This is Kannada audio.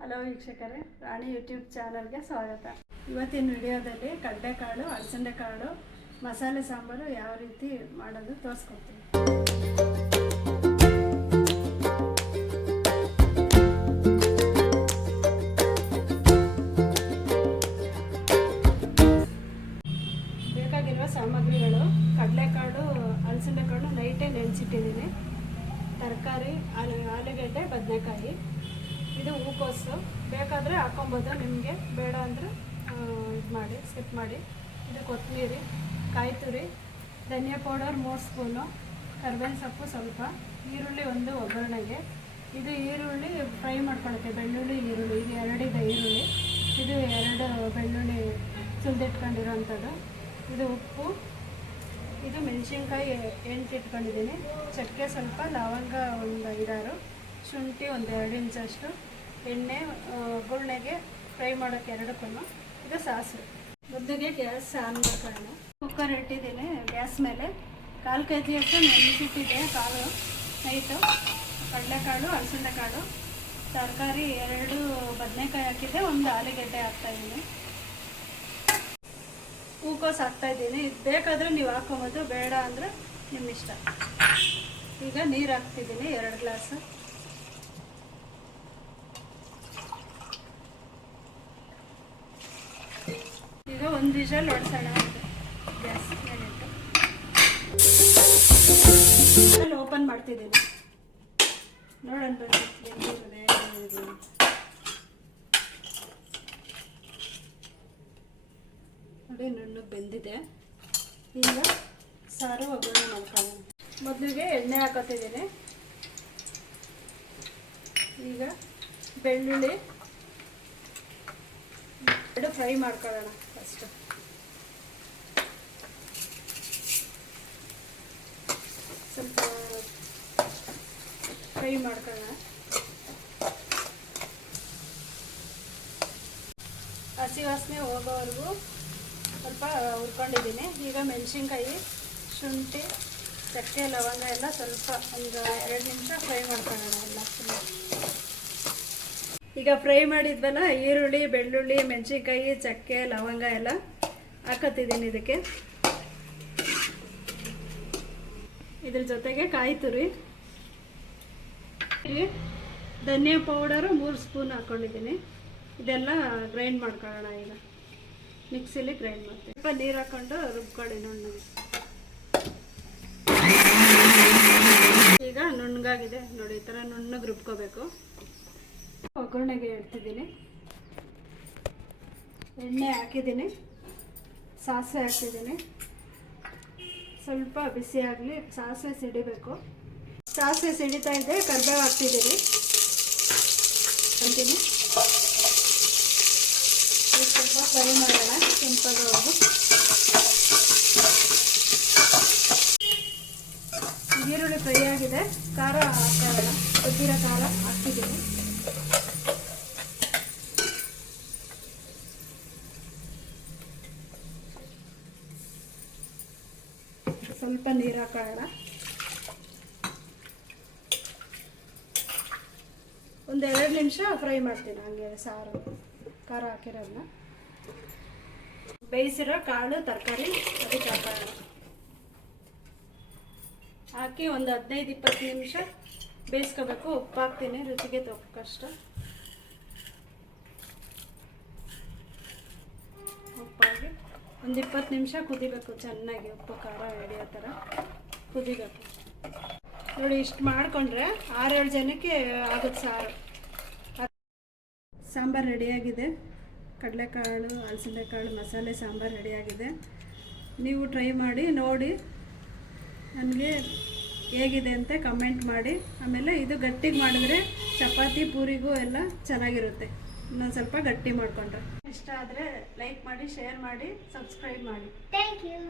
ಹಲೋ ವೀಕ್ಷಕರೇ, ರಾಣಿ ಯೂಟ್ಯೂಬ್ ಚಾನಲ್ಗೆ ಸ್ವಾಗತ. ಇವತ್ತಿನ ವಿಡಿಯೋದಲ್ಲಿ ಕಡಲೆಕಾಳು, ಅಲಸಂದೆಕಾಳು ಮಸಾಲೆ ಸಾಂಬಾರು ಯಾವ ರೀತಿ ಮಾಡೋದು ತೋರಿಸ್ಕೊಡ್ತೀನಿ. ಬೇಕಾಗಿರುವ ಸಾಮಗ್ರಿಗಳು: ಕಡಲೆಕಾಳು, ಅಲಸಂದೆಕಾಳು ನೈಟೇ ನೆನೆಸಿಟ್ಟಿದ್ದೀನಿ, ತರಕಾರಿ ಆಲೂಗಡ್ಡೆ, ಬದನೆಕಾಯಿ, ಇದು ಹೂಕೋಸು. ಬೇಕಾದರೆ ಹಾಕೊಬೋದು, ನಿಮಗೆ ಬೇಡ ಅಂದರೆ ಇದು ಮಾಡಿ ಸ್ಕಿಪ್ ಮಾಡಿ. ಇದು ಕೊತ್ತಂಬರಿ, ಕಾಯಿ ತುರಿ, ಧನಿಯಾ ಪೌಡರ್ 3 ಸ್ಪೂನು, ಕರ್ಬೇವಿನ ಸೊಪ್ಪು ಸ್ವಲ್ಪ, ಈರುಳ್ಳಿ ಒಂದು ಒಗ್ಗರಣೆಗೆ. ಇದು ಈರುಳ್ಳಿ ಫ್ರೈ ಮಾಡ್ಕೊಳ್ಳೋಕ್ಕೆ, ಬೆಳ್ಳುಳ್ಳಿ ಈರುಳ್ಳಿ, ಇದು 2 ಇದೆ ಈರುಳ್ಳಿ, ಇದು 2 ಬೆಳ್ಳುಳ್ಳಿ ಸುಲಿದಿಟ್ಕೊಂಡಿರೋವಂಥದ್ದು, ಇದು ಉಪ್ಪು, ಇದು ಮೆಣಸಿನ್ಕಾಯಿ ಇಟ್ಕೊಂಡಿದ್ದೀನಿ, ಚಕ್ಕೆ ಸ್ವಲ್ಪ, ಲವಂಗ ಒಂದು 5-6, ಶುಂಠಿ ಒಂದು 2 ಇಂಚಷ್ಟು, ಎಣ್ಣೆ ಒಗ್ಗರಣೆಗೆ ಫ್ರೈ ಮಾಡೋಕ್ಕೆ 2. ಇದು ಸಾಸಿವೆ. ಮೊದಲಿಗೆ ಗ್ಯಾಸ್ ಆನ್ ಮಾಡ್ಕೊಳ್ಳೋಣ. ಕುಕ್ಕರ್ ಇಟ್ಟಿದ್ದೀನಿ ಗ್ಯಾಸ್ ಮೇಲೆ. 1/4 kg ನೆನೆಸಿಟ್ಟಿದ್ದೆ ಕಾಳು ನೈಟು. ಕಡಲೆಕಾಳು, ಅಲಸಂದೆಕಾಳು, ತರಕಾರಿ 2 ಬದನೆಕಾಯಿ ಹಾಕಿದ್ದೆ, 1 ಆಲೂಗಡ್ಡೆ ಹಾಕ್ತಾಯಿದ್ದೀನಿ, ಹೂಕೋಸು ಹಾಕ್ತಾಯಿದ್ದೀನಿ. ಇದು ಬೇಕಾದರೆ ನೀವು ಹಾಕ್ಕೊಬೋದು, ಬೇಡ ಅಂದರೆ ನಿಮ್ಮ ಇಷ್ಟ. ಈಗ ನೀರು ಹಾಕ್ತಿದ್ದೀನಿ 2 ಗ್ಲಾಸ್. ಈಗ 1 ವಿಷಲ್ ಹೊಡ್ಸೋಣ. ಗ್ಯಾಸ್ ಮೇಲಿಟ್ಟು ಓಪನ್ ಮಾಡ್ತಿದ್ದೀನಿ, ನೋಡೋಣ ಬೆಂದಿದೆ. ನೋಡಿ, ನುಣ್ಣಗೆ ಬೆಂದಿದೆ. ಈಗ ಸಾರು ಒಗ್ಗರಣೆ ಮಾಡ್ಕೊಳ್ಳೋಣ. ಮೊದಲಿಗೆ ಎಣ್ಣೆ ಹಾಕೋತಿದ್ದೀನಿ. ಈಗ ಬೆಳ್ಳುಳ್ಳಿ 2 ಫ್ರೈ ಮಾಡ್ಕೊಳ್ಳೋಣ. ಫಸ್ಟ್ ಸ್ವಲ್ಪ ಫ್ರೈ ಮಾಡ್ಕೊಳ್ಳೋಣ. ಹಸಿ ವಾಸನೆ ಹೋಗೋವರೆಗೂ ಸ್ವಲ್ಪ ಹುರ್ಕೊಂಡಿದ್ದೀನಿ. ಈಗ ಮೆಣಸಿನ್ಕಾಯಿ, ಶುಂಠಿ, ಚಕ್ಕೆ, ಲವಂಗ ಎಲ್ಲ ಸ್ವಲ್ಪ ಒಂದು 2 ನಿಮಿಷ ಫ್ರೈ ಮಾಡ್ಕೊಳ್ಳೋಣ ಎಲ್ಲ ಫುಲ್. ಈಗ ಫ್ರೈ ಮಾಡಿದ್ವಲ್ಲ, ಈರುಳ್ಳಿ, ಬೆಳ್ಳುಳ್ಳಿ, ಮೆಣಸಿನ್ಕಾಯಿ, ಚಕ್ಕೆ, ಲವಂಗ ಎಲ್ಲ ಹಾಕತ್ತಿದ್ದೀನಿ ಇದಕ್ಕೆ. ಇದ್ರ ಜೊತೆಗೆ ಕಾಯಿ ತುರಿ, ಧನಿಯಾ ಪೌಡರು 3 ಸ್ಪೂನ್ ಹಾಕ್ಕೊಂಡಿದ್ದೀನಿ. ಇದೆಲ್ಲ ಗ್ರೈಂಡ್ ಮಾಡ್ಕೊಳ್ಳೋಣ. ಈಗ ಮಿಕ್ಸಿಲಿ ಗ್ರೈಂಡ್ ಮಾಡ್ತೀನಿ. ಸ್ವಲ್ಪ ನೀರು ಹಾಕ್ಕೊಂಡು ರುಬ್ಕೊಳ್ಳಿ ನುಣ್ಣಗೆ. ಈಗ ನುಣ್ಣಗಾಗಿದೆ ನೋಡಿ, ಈ ಥರ ನುಣ್ಣಗೆ ರುಬ್ಕೋಬೇಕು. ಒಗ್ಗರಣೆಗೆ ಇಡ್ತಿದ್ದೀನಿ. ಎಣ್ಣೆ ಹಾಕಿದ್ದೀನಿ, ಸಾಸಿವೆ ಹಾಕ್ತಿದ್ದೀನಿ. ಸ್ವಲ್ಪ ಬಿಸಿ ಆಗಲಿ, ಸಾಸಿವೆ ಸಿಡಿಬೇಕು. ಸಾಸಿವೆ ಸಿಡಿತಾ ಇದೆ, ಕರಿಬೇವು ಹಾಕ್ತಿದ್ದೀನಿ. ಅಂತೀನಿ ಸ್ವಲ್ಪ ಫ್ರೈ ಮಾಡೋಣ ಕೆಂಪಾಗೋವರೆಗೂ. ಈರುಳ್ಳಿ ಫ್ರೈ ಆಗಿದೆ. ಖಾರ ಹಾಕೋಣ. ಕೊಬ್ಬಿರೋ ಖಾರ ಹಾಕ್ತಿದ್ದೀನಿ. ಸ್ವಲ್ಪ ನೀರು ಹಾಕೋಣ. ಒಂದು 2 ನಿಮಿಷ ಫ್ರೈ ಮಾಡ್ತೀನಿ ಹಂಗೆ ಸಾರು ಖಾರ ಹಾಕಿರೋದನ್ನ. ಬೇಯಿಸಿರೋ ಕಾಳು, ತರಕಾರಿ ಅದಕ್ಕೆ ಹಾಕೋಣ. ಹಾಕಿ ಒಂದು 15-20 ನಿಮಿಷ ಬೇಯಿಸ್ಕೋಬೇಕು. ಉಪ್ಪು ಹಾಕ್ತೀನಿ ರುಚಿಗೆ ತಕ್ಕಷ್ಟು. ಉಪ್ಪಾಗಿ ಒಂದು 20 ನಿಮಿಷ ಕುದಿಬೇಕು ಚೆನ್ನಾಗಿ. ಉಪ್ಪು ಖಾರ ಹಿಡಿಯೋ ಥರ ಕುದಿಬೇಕು. ನೋಡಿ, ಇಷ್ಟು ಮಾಡಿಕೊಂಡ್ರೆ 6-7 ಜನಕ್ಕೆ ಆಗುತ್ತೆ ಸಾರು. ಸಾಂಬಾರು ರೆಡಿಯಾಗಿದೆ. ಕಡಲೆಕಾಳು, ಅಲಸಂದೆಕಾಳು ಮಸಾಲೆ ಸಾಂಬಾರು ರೆಡಿಯಾಗಿದೆ. ನೀವು ಟ್ರೈ ಮಾಡಿ ನೋಡಿ, ನನಗೆ ಹೇಗಿದೆ ಅಂತ ಕಮೆಂಟ್ ಮಾಡಿ. ಆಮೇಲೆ ಇದು ಗಟ್ಟಿಗೆ ಮಾಡಿದ್ರೆ ಚಪಾತಿ, ಪೂರಿಗೂ ಎಲ್ಲ ಚೆನ್ನಾಗಿರುತ್ತೆ. ಇನ್ನೊಂದು ಸ್ವಲ್ಪ ಗಟ್ಟಿ ಮಾಡಿಕೊಂಡ್ರೆ. ಇಷ್ಟ ಆದರೆ ಲೈಕ್ ಮಾಡಿ, ಶೇರ್ ಮಾಡಿ, ಸಬ್ಸ್ಕ್ರೈಬ್ ಮಾಡಿ. Thank you.